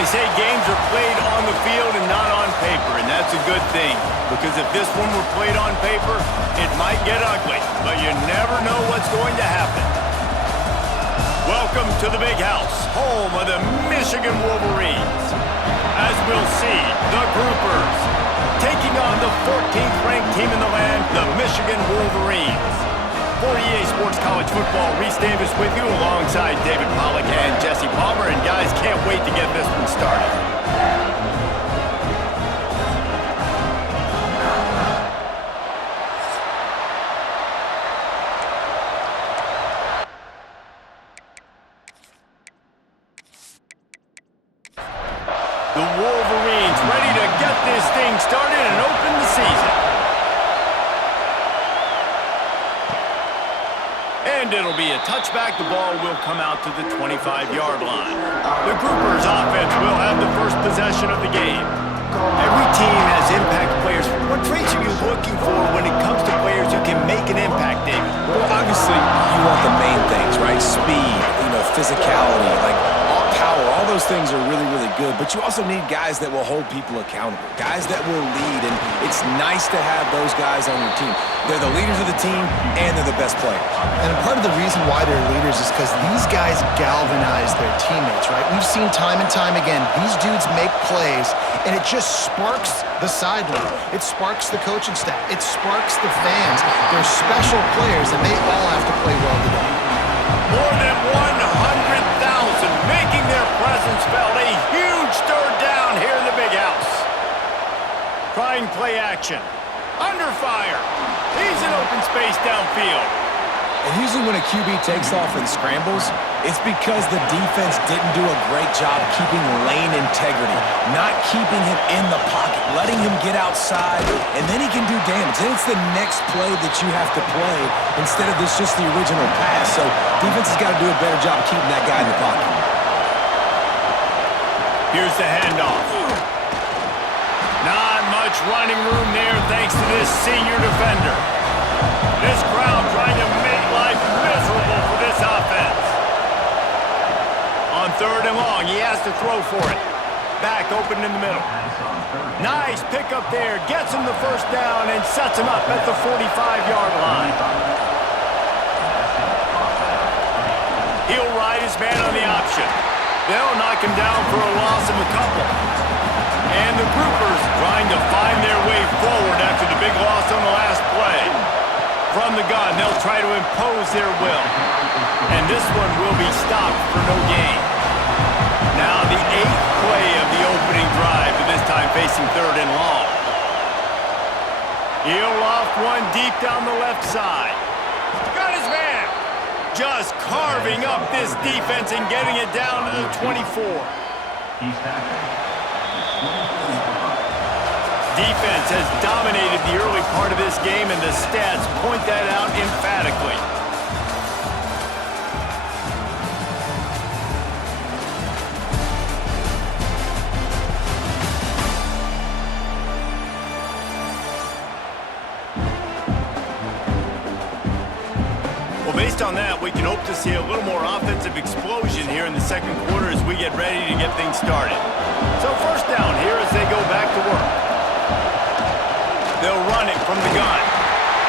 They say games are played on the field and not on paper, and that's a good thing. Because if this one were played on paper, it might get ugly, but you never know what's going to happen. Welcome to the Big House, home of the Michigan Wolverines. As we'll see, the Groupers taking on the 14th ranked team in the land, the Michigan Wolverines. For EA Sports College Football, Reese Davis with you alongside David Pollack and Jesse Palmer. And guys, can't wait to get this one started. The Wolverines ready to get this thing started and open the season. And it'll be a touchback. The ball will come out to the 25-yard line. The Groupers offense will have the first possession of the game. Every team has impact players. What traits are you looking for when it comes to players who can make an impact, David? Well, obviously, you want the main things, right? Speed, physicality, power. All those things are really, really good. But you also need guys that will hold people accountable, guys that will lead. And it's nice to have those guys on your team. They're the leaders of the team, and they're the best players. And part of the reason why they're leaders is because these guys galvanize their teammates, right? We've seen time and time again, these dudes make plays, and it just sparks the sideline. It sparks the coaching staff. It sparks the fans. They're special players, and they all have to play well today. More than 100,000 making their presence felt. A huge third down here in the Big House. Trying play action. Under fire. He's in open space downfield. And usually when a QB takes off and scrambles, it's because the defense didn't do a great job keeping lane integrity, not keeping him in the pocket, letting him get outside, and then he can do damage. Then it's the next play that you have to play instead of just the original pass. So defense has got to do a better job keeping that guy in the pocket. Here's the handoff. Not much running room there thanks to this senior defender. This crowd trying to make life miserable for this offense. On third and long, he has to throw for it. Back open in the middle. Nice pickup there. Gets him the first down and sets him up at the 45-yard line. He'll ride his man on the option. They'll knock him down for a loss of a couple. And the Groupers trying to find their way forward after the big loss on the last play. From the gun, they'll try to impose their will. And this one will be stopped for no gain. Now the 8th play of the opening drive, but this time facing third and long. He'll loft one deep down the left side. Got his man. Just carving up this defense and getting it down to the 24. Defense has dominated the early part of this game, and the stats point that out emphatically. Well, based on that, we can hope to see a little more offensive explosion here in the second quarter as we get ready to get things started. So first down here as they go back to work. They'll run it from the gun.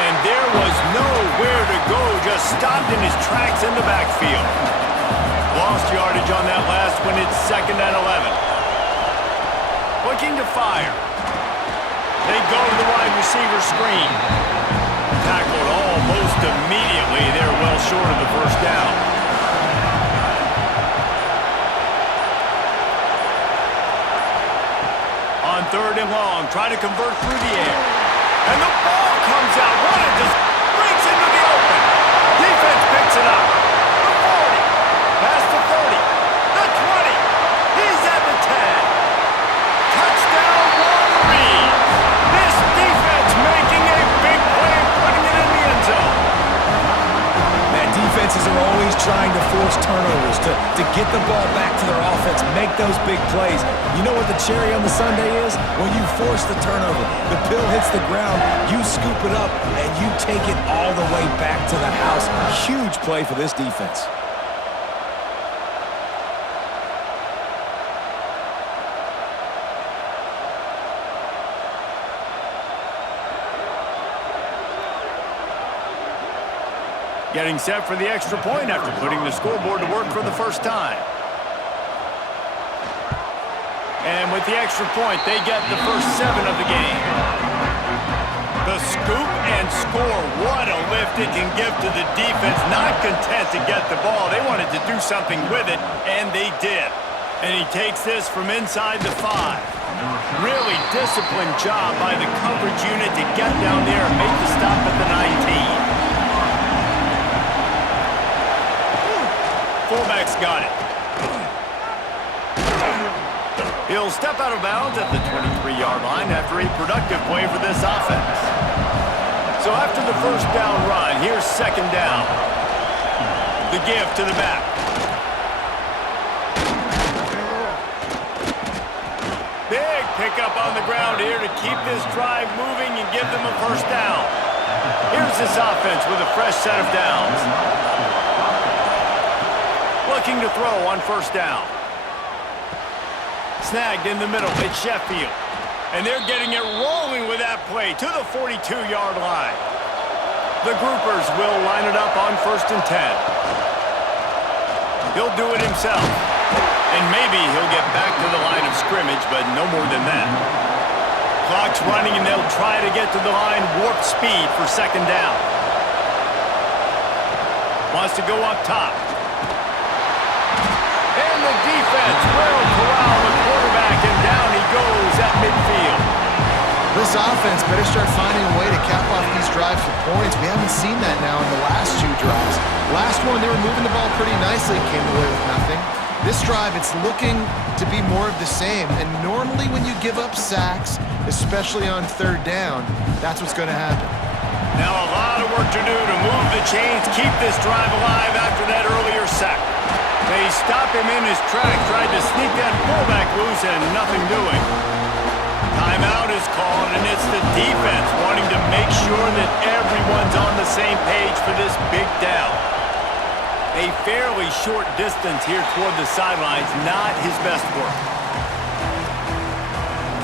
And there was nowhere to go, just stopped in his tracks in the backfield. Lost yardage on that last one. It's 2nd and 11. Looking to fire. They go to the wide receiver screen. Tackled almost immediately. They're well short of the first down. On third and long, try to convert through the air. And the ball comes out. What it just breaks into the open. Defense picks it up. The 40. Past the 30. The 20. He's at the 10. Touchdown, Wolverines. This defense making a big play and putting it in the end zone. Man, defenses are always trying to force turnovers to get the ball back to their offense, make those big plays. You know what the cherry on the sundae is? When you force the turnover, the pill hits the ground, you scoop it up, and you take it all the way back to the house. Huge play for this defense. Getting set for the extra point after putting the scoreboard to work for the first time. And with the extra point, they get the first 7 of the game. The scoop and score. What a lift it can give to the defense. Not content to get the ball. They wanted to do something with it, and they did. And he takes this from inside the 5. Really disciplined job by the coverage unit to get down there and make the stop at the 19. Fullback's got it. He'll step out of bounds at the 23-yard line after a productive play for this offense. So after the first down run, here's second down. The give to the back. Big pickup on the ground here to keep this drive moving and give them a first down. Here's this offense with a fresh set of downs. Looking to throw on first down. Snagged in the middle, it's Sheffield. And they're getting it rolling with that play to the 42-yard line. The groupers will line it up on 1st and 10. He'll do it himself. And maybe he'll get back to the line of scrimmage, but no more than that. Clock's running, and they'll try to get to the line warp speed for second down. Wants to go up top. And the defense will corral the quarterback, and down he goes at midfield. This offense better start finding a way to cap off these drives with points. We haven't seen that now in the last 2 drives. Last one, they were moving the ball pretty nicely, came away with nothing. This drive, it's looking to be more of the same. And normally when you give up sacks, especially on 3rd down, that's what's going to happen. Now a lot of work to do to move the chains, keep this drive alive after that earlier sack. They stop him in his tracks, tried to sneak that fullback loose, and nothing doing. Timeout is called, and it's the defense wanting to make sure that everyone's on the same page for this big down. A fairly short distance here toward the sidelines, not his best work.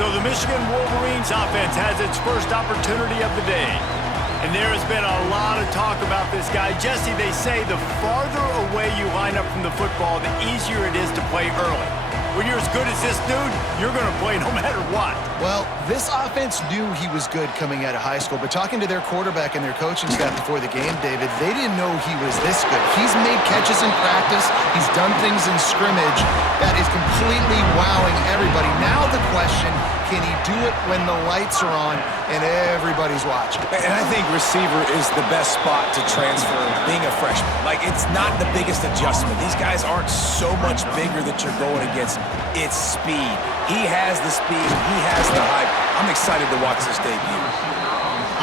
So the Michigan Wolverines offense has its first opportunity of the day. And there has been a lot of talk about this guy. Jesse, they say the farther away you line up from the football, the easier it is to play early. When you're as good as this dude, you're going to play no matter what. Well, this offense knew he was good coming out of high school, but talking to their quarterback and their coaching staff before the game, David, they didn't know he was this good. He's made catches in practice. He's done things in scrimmage that is completely wowing everybody. Now the question, can he do it when the lights are on and everybody's watching? And I think receiver is the best spot to transfer being a freshman. Like, it's not the biggest adjustment. These guys aren't so much bigger that you're going against. It's speed. He has the speed. He has the hype. I'm excited to watch this debut.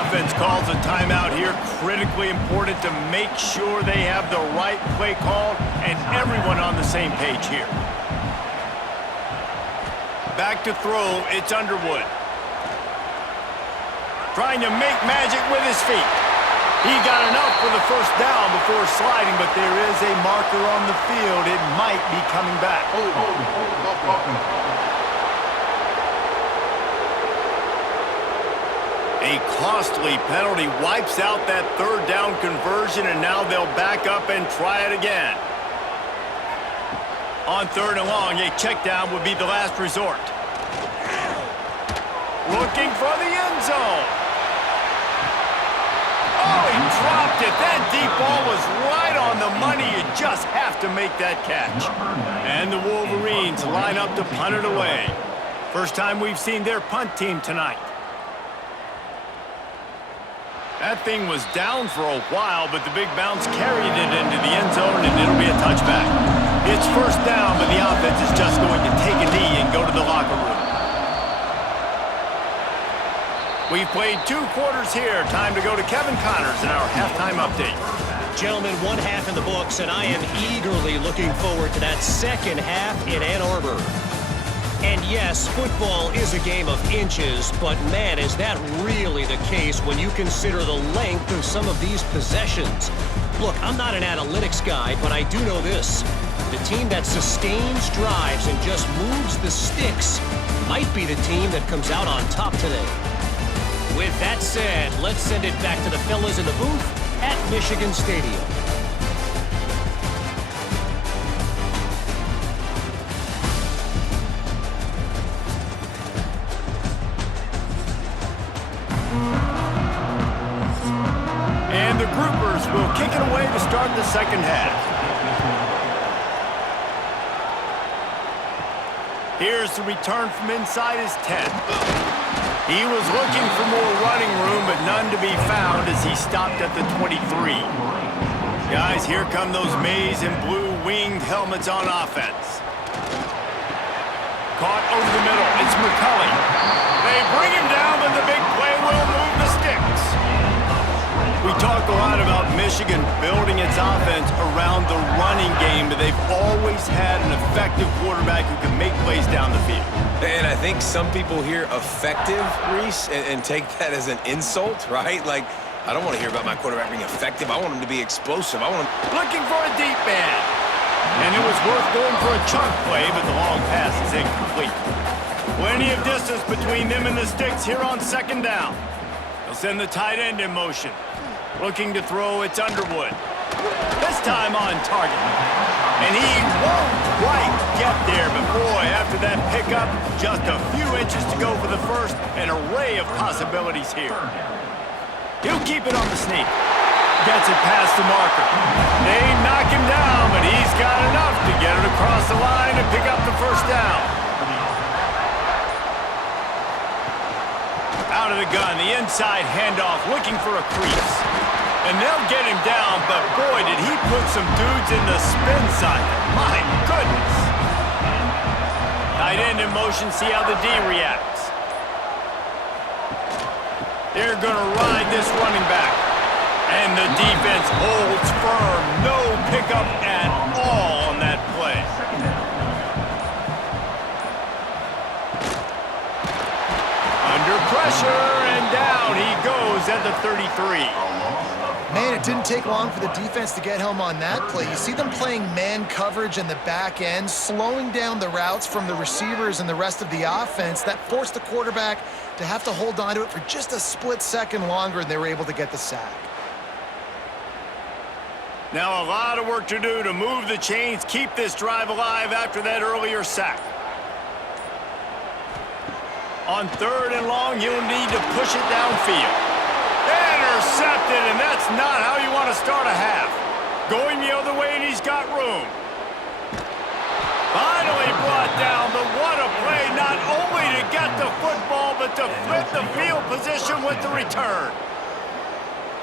Offense calls a timeout here. Critically important to make sure they have the right play call and everyone on the same page here. Back to throw, it's Underwood. Trying to make magic with his feet. He got enough for the first down before sliding, but there is a marker on the field. It might be coming back. A costly penalty wipes out that 3rd down conversion, and now they'll back up and try it again. On 3rd and long, a check down would be the last resort. Looking for the end zone. Oh, he dropped it. That deep ball was right on the money. You just have to make that catch. And the Wolverines line up to punt it away. First time we've seen their punt team tonight. That thing was down for a while, but the big bounce carried it into the end zone, and it'll be a touchback. It's first down, but the offense is just going to take a knee and go to the locker room. We've played 2 quarters here. Time to go to Kevin Connors in our halftime update. Gentlemen, 1 half in the books, and I am eagerly looking forward to that second half in Ann Arbor. And yes, football is a game of inches, but man, is that really the case when you consider the length of some of these possessions. Look, I'm not an analytics guy, but I do know this. The team that sustains drives and just moves the sticks might be the team that comes out on top today. With that said, let's send it back to the fellas in the booth at Michigan Stadium. And the Groupers will kick it away to start the second half. Here's the return from inside his 10. He was looking for more running room, but none to be found as he stopped at the 23. Guys, here come those maize and blue winged helmets on offense. Caught over the middle. It's McCulley. They bring him down, but the big play will move the sticks. We talk a lot about Michigan building its offense around the running game, but they've always had an effective quarterback who can make plays down the field. And I think some people hear effective, Reese, and take that as an insult, right? Like, I don't want to hear about my quarterback being effective. I want him to be explosive. I want him Looking for a deep man. And it was worth going for a chunk play, but the long pass is incomplete. Plenty of distance between them and the sticks here on second down. They'll send the tight end in motion. Looking to throw, it's Underwood. This time on target. And he won't quite get there, but boy, after that pickup, just a few inches to go for the first. An array of possibilities here. He'll keep it on the sneak. Gets it past the marker. They knock him down, but he's got enough to get it across the line and pick up the first down. Out of the gun, the inside handoff, looking for a crease. And they'll get him down, but boy, did he put some dudes in the spin side. My goodness. Tight end in motion, see how the D reacts. They're going to ride this running back. And the defense holds firm. No pickup at all on that play. Under pressure, and down he goes at the 33. Man, it didn't take long for the defense to get home on that play. You see them playing man coverage in the back end, slowing down the routes from the receivers and the rest of the offense. That forced the quarterback to have to hold on to it for just a split second longer, and they were able to get the sack. Now a lot of work to do to move the chains, keep this drive alive after that earlier sack. On third and long, you'll need to push it downfield. Intercepted, and that's not how you want to start a half. Going the other way, and he's got room. Finally brought down, but what a play, not only to get the football, but to flip the field position with the return.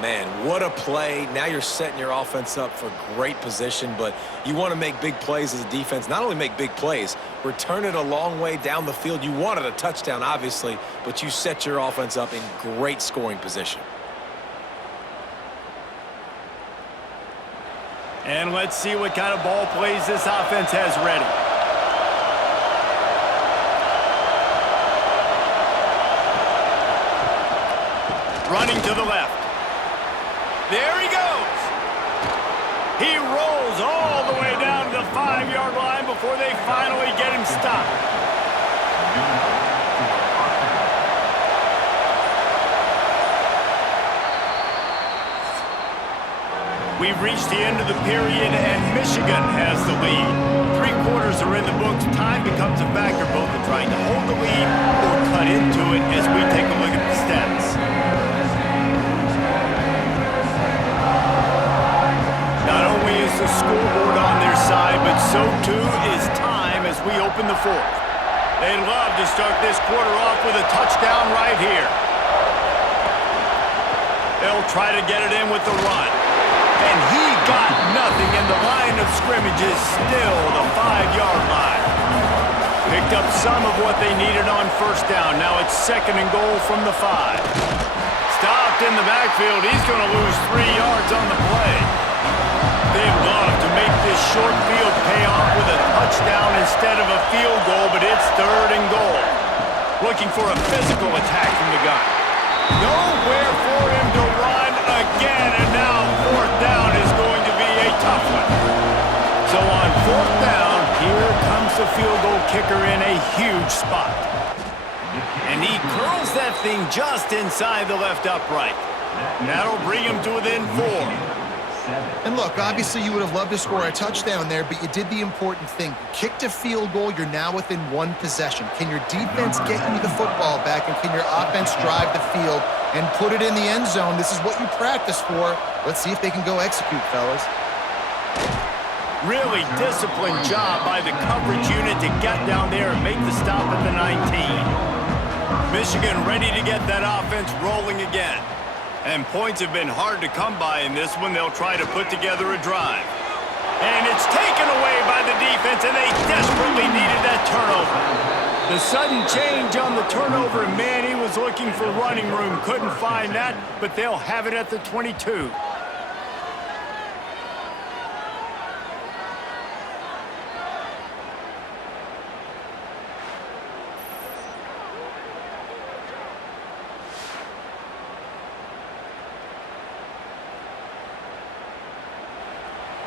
Man, what a play. Now you're setting your offense up for great position, but you want to make big plays as a defense. Not only make big plays, return it a long way down the field. You wanted a touchdown, obviously, but you set your offense up in great scoring position. And let's see what kind of ball plays this offense has ready. Running to the left. There he goes. He rolls all the way down to the 5-yard line before they finally get him stopped. We've reached the end of the period, and Michigan has the lead. 3 quarters are in the books. Time becomes a factor both in trying to hold the lead or cut into it as we take a look at the stats. Not only is the scoreboard on their side, but so too is time as we open the fourth. They'd love to start this quarter off with a touchdown right here. They'll try to get it in with the run. And he got nothing, and the line of scrimmage is still the 5-yard line. Picked up some of what they needed on first down. Now it's 2nd and goal from the 5. Stopped in the backfield. He's going to lose 3 yards on the play. They'd love to make this short field pay off with a touchdown instead of a field goal, but it's 3rd and goal. Looking for a physical attack from the guy. Nowhere for him to run again, and now 4th down is going to be a tough one. So on 4th down, here comes the field goal kicker in a huge spot. And he curls that thing just inside the left upright. And that'll bring him to within 4. And look, obviously you would have loved to score a touchdown there, but you did the important thing. Kicked a field goal, you're now within 1 possession. Can your defense get you the football back, and can your offense drive the field and put it in the end zone? This is what you practice for. Let's see if they can go execute, fellas. Really disciplined job by the coverage unit to get down there and make the stop at the 19. Michigan ready to get that offense rolling again. And points have been hard to come by in this one. They'll try to put together a drive. And it's taken away by the defense, and they desperately needed that turnover. The sudden change on the turnover, and man, he was looking for running room. Couldn't find that, but they'll have it at the 22.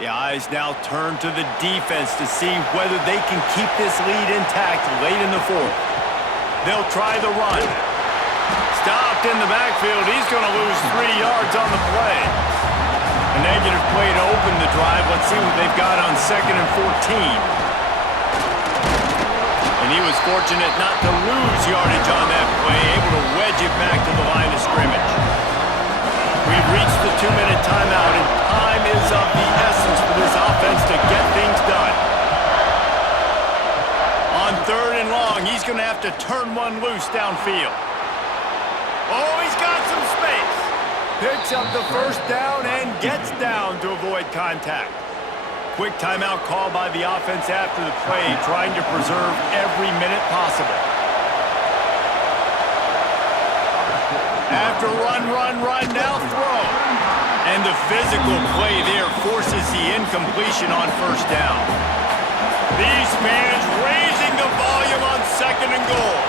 The eyes now turn to the defense to see whether they can keep this lead intact late in the 4th. They'll try the run. Stopped in the backfield. He's going to lose 3 yards on the play. A negative play to open the drive. Let's see what they've got on 2nd and 14. And he was fortunate not to lose yardage on that play, able to wedge it back to the line of scrimmage. We've reached the 2-minute timeout, and time is of the essence for this offense to get things done. On 3rd and long, he's going to have to turn one loose downfield. Oh, he's got some space. Picks up the 1st down and gets down to avoid contact. Quick timeout call by the offense after the play, trying to preserve every minute possible. After run, now throw. And the physical play there forces the incompletion on 1st down. These fans raising the volume on 2nd and goal.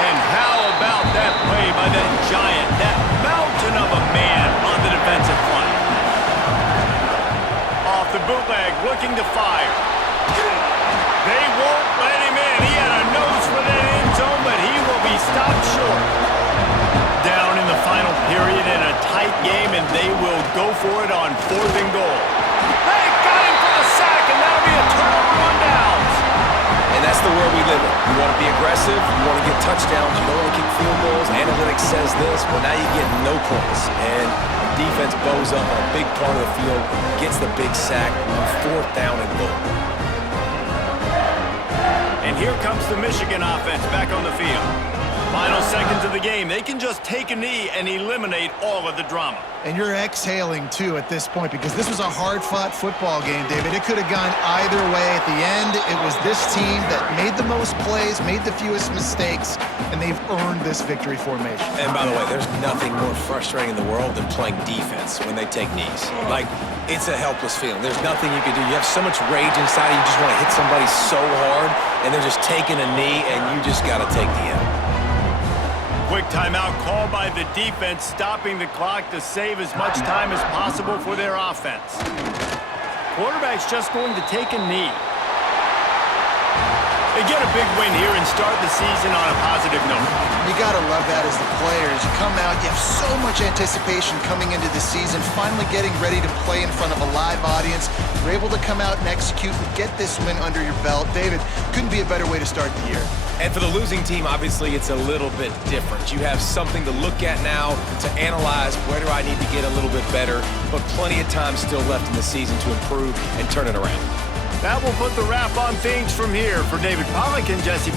And how about that play by that giant, that mountain of a man on the defensive front? Off the bootleg, looking to fire. They won't let him in. He had a nose for that end zone, but he will be stopped short. Down in the final period in a tight game, and they will go for it on 4th and goal. They got him for the sack, and that'll be a turnover on downs. And that's the world we live in. You want to be aggressive, you want to get touchdowns, you don't want to kick field goals. Analytics says this, but now you get no points. And the defense bows up on a big part of the field, gets the big sack on 4th down and goal. And here comes the Michigan offense back on the field. Final seconds of the game. They can just take a knee and eliminate all of the drama. And you're exhaling, too, at this point, because this was a hard-fought football game, David. It could have gone either way. At the end, it was this team that made the most plays, made the fewest mistakes, and they've earned this victory formation. And by the way, there's nothing more frustrating in the world than playing defense when they take knees. Like, it's a helpless feeling. There's nothing you can do. You have so much rage inside you just want to hit somebody so hard, and they're just taking a knee, and you just got to take the L. Quick timeout called by the defense, stopping the clock to save as much time as possible for their offense. Quarterback's just going to take a knee. They get a big win here and start the season on a positive note. You got to love that as the players. You come out, you have so much anticipation coming into the season, finally getting ready to play in front of a live audience. You're able to come out and execute and get this win under your belt. David, couldn't be a better way to start the year. And for the losing team, obviously, it's a little bit different. You have something to look at now, to analyze where do I need to get a little bit better, but plenty of time still left in the season to improve and turn it around. That will put the wrap on things from here. For David Pollack and Jesse